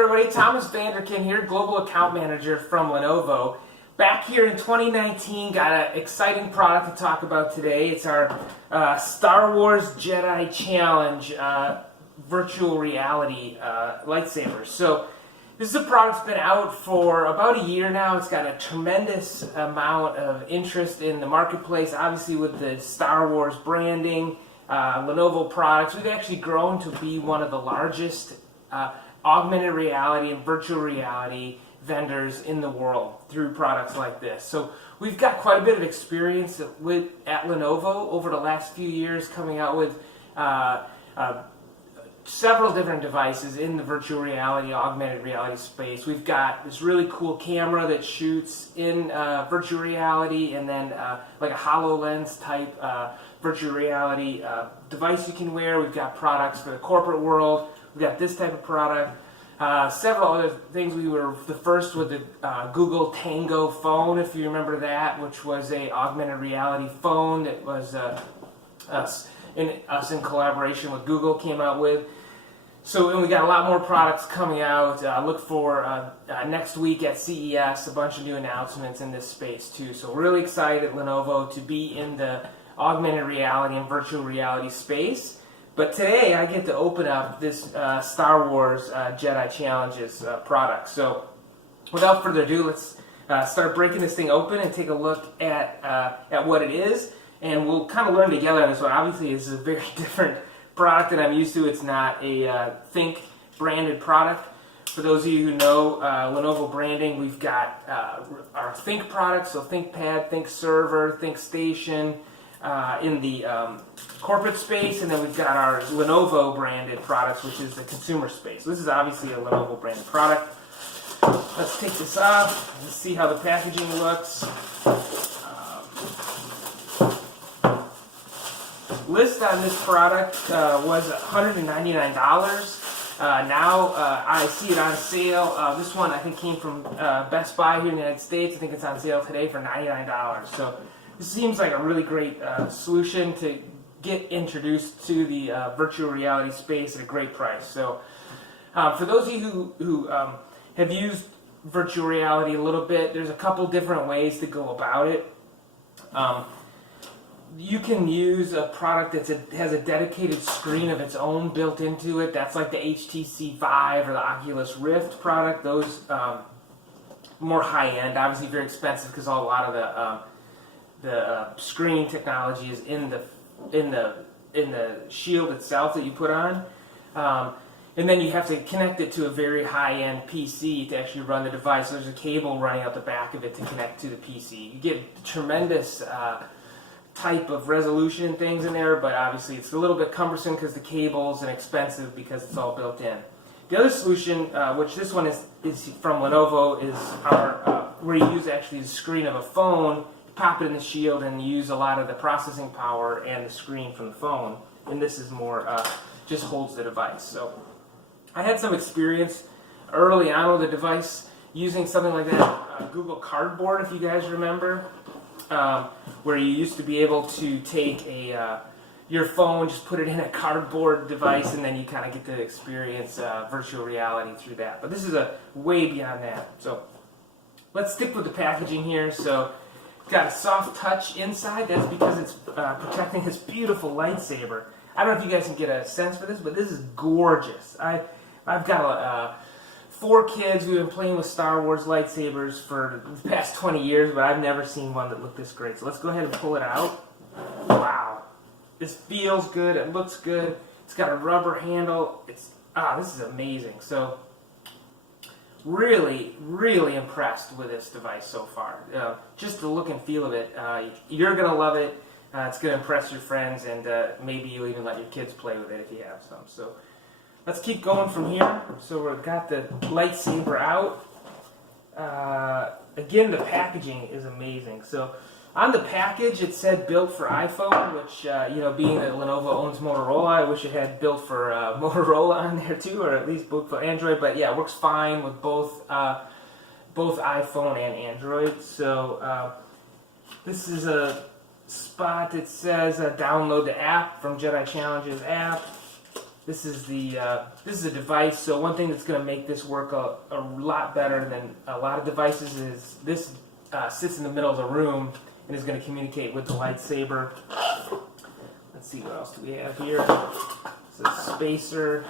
everybody, Thomas Vanderkin here, Global Account Manager from Lenovo. Back here in 2019, got an exciting product to talk about today. It's our Star Wars Jedi Challenge virtual reality lightsaber. So this is a product that's been out for about a year now. It's got a tremendous amount of interest in the marketplace, obviously with the Star Wars branding, Lenovo products. We've actually grown to be one of the largest augmented reality and virtual reality vendors in the world through products like this. So we've got quite a bit of experience at Lenovo over the last few years, coming out with several different devices in the virtual reality, augmented reality space. We've got this really cool camera that shoots in virtual reality, and then like a HoloLens type virtual reality device you can wear. We've got products for the corporate world. We've got this type of product. Several other things. We were the first with the Google Tango phone, if you remember that, which was a augmented reality phone that was us in collaboration with Google came out with. So, and we got a lot more products coming out. Look for next week at CES, a bunch of new announcements in this space too. So really excited at Lenovo to be in the augmented reality and virtual reality space. But today I get to open up this Star Wars Jedi Challenges product. So without further ado, let's start breaking this thing open and take a look at what it is. And we'll kind of learn together on this one. Obviously, this is a very different product that I'm used to. It's not a Think branded product. For those of you who know Lenovo branding, we've got our Think products, so ThinkPad, Think Server, Think Station in the corporate space, and then we've got our Lenovo branded products, which is the consumer space. So this is obviously a Lenovo branded product. Let's take this off and see how the packaging looks. List on this product was $199. Now I see it on sale. This one I think came from Best Buy here in the United States. I think it's on sale today for $99. So this seems like a really great solution to get introduced to the virtual reality space at a great price. So for those of you who have used virtual reality a little bit, there's a couple different ways to go about it. You can use a product that has a dedicated screen of its own built into it. That's like the HTC Vive or the Oculus Rift product. Those more high-end, obviously very expensive because a lot of the screen technology is in the shield itself that you put on. And then you have to connect it to a very high-end PC to actually run the device. So there's a cable running out the back of it to connect to the PC. You get tremendous type of resolution and things in there, but obviously it's a little bit cumbersome because the cables and expensive because it's all built in. The other solution, which this one is from Lenovo, is our where you use actually the screen of a phone, you pop it in the shield and use a lot of the processing power and the screen from the phone. And this is more just holds the device. So I had some experience early on with the device using something like that, Google Cardboard, if you guys remember. Where you used to be able to take your phone, just put it in a cardboard device, and then you kind of get to experience virtual reality through that. But this is way beyond that. So let's stick with the packaging here. So it's got a soft touch inside. That's because it's protecting this beautiful lightsaber. I don't know if you guys can get a sense for this, but this is gorgeous. I've got 4 kids. We've been playing with Star Wars lightsabers for the past 20 years, but I've never seen one that looked this great. So let's go ahead and pull it out. Wow. This feels good. It looks good. It's got a rubber handle. This is amazing. So really, really impressed with this device so far. Just the look and feel of it. You're going to love it. It's going to impress your friends, and maybe you'll even let your kids play with it if you have some. So let's keep going from here. So we've got the lightsaber out. Again, the packaging is amazing. So on the package, it said built for iPhone, which, being that Lenovo owns Motorola, I wish it had built for Motorola on there too, or at least built for Android. But yeah, it works fine with both iPhone and Android. So this is a spot that says download the app from Jedi Challenges app. This is a device. So one thing that's going to make this work a lot better than a lot of devices is this sits in the middle of the room and is going to communicate with the lightsaber. Let's see, what else do we have here? It's a spacer.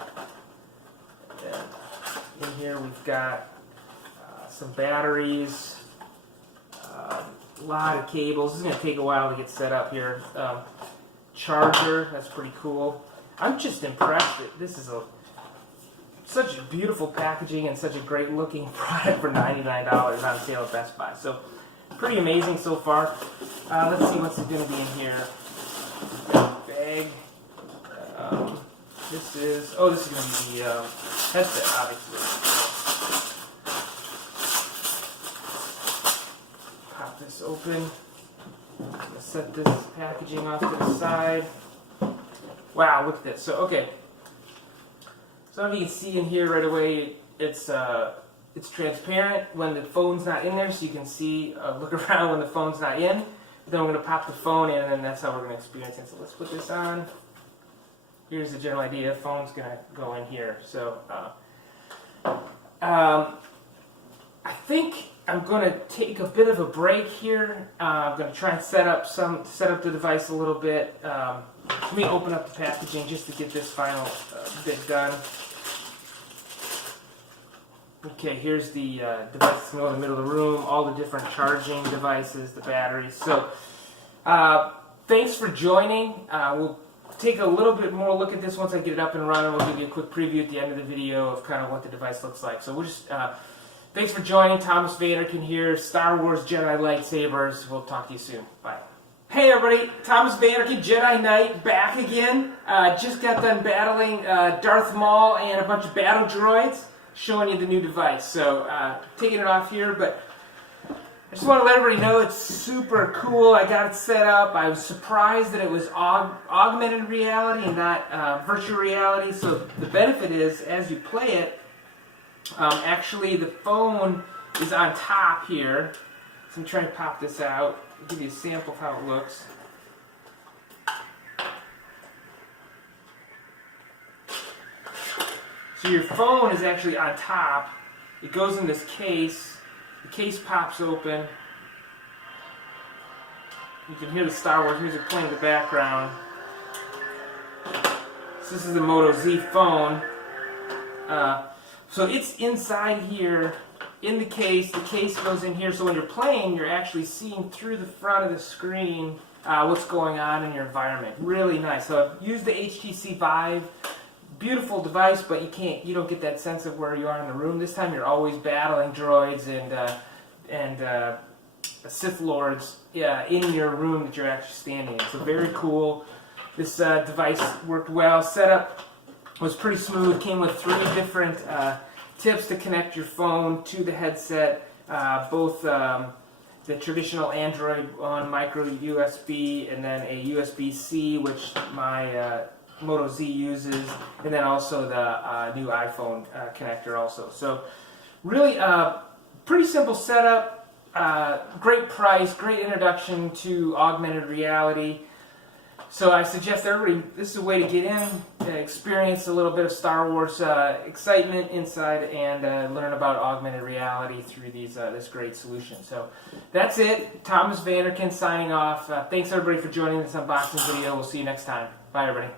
And in here we've got some batteries, a lot of cables. This is going to take a while to get set up here. Charger, that's pretty cool. I'm just impressed that this is such a beautiful packaging and such a great looking product for $99 on sale at Best Buy. So pretty amazing so far. Let's see what's going to be in here. Bag. This is going to be the headset, obviously. Pop this open. I'm going to set this packaging off to the side. Wow, look at this. So, okay. So if you can see in here right away, it's transparent when the phone's not in there, so you can see, look around when the phone's not in. But then we're going to pop the phone in, and then that's how we're going to experience it. So let's put this on. Here's the general idea. The phone's going to go in here. So I think I'm going to take a bit of a break here. I'm going to try and set up the device a little bit. Let me open up the packaging just to get this final bit done. Okay, here's the device in the middle of the room, all the different charging devices, the batteries. So, thanks for joining. We'll take a little bit more look at this once I get it up and running. We'll give you a quick preview at the end of the video of kind of what the device looks like. So we'll just, thanks for joining. Thomas Vanderkin here, StarWars Jedi Lightsabers. We'll talk to you soon. Bye. Hey everybody, Thomas Vanderkin, Jedi Knight, back again. Just got done battling Darth Maul and a bunch of battle droids, showing you the new device. So, taking it off here, but I just want to let everybody know it's super cool. I got it set up. I was surprised that it was augmented reality and not virtual reality. So the benefit is, as you play it, actually the phone is on top here. So I'm trying to pop this out. I'll give you a sample of how it looks. So your phone is actually on top. It goes in this case. The case pops open. You can hear the Star Wars music playing in the background. So this is the Moto Z phone. So it's inside here in the case. The case goes in here, so when you're playing, you're actually seeing through the front of the screen what's going on in your environment. Really nice. So I've used the HTC Vive. Beautiful device, but you don't get that sense of where you are in the room. This time you're always battling droids and Sith Lords in your room that you're actually standing in. So very cool. This device worked well. Setup was pretty smooth. Came with 3 different tips to connect your phone to the headset. Both the traditional Android on micro USB and then a USB-C, which my Moto Z uses, and then also the new iPhone connector also. So really pretty simple setup, great price, great introduction to augmented reality. So I suggest everybody, this is a way to get in, experience a little bit of Star Wars excitement inside, and learn about augmented reality through this great solution. So that's it. Thomas Vanderkin signing off. Thanks everybody for joining this unboxing video. We'll see you next time. Bye everybody.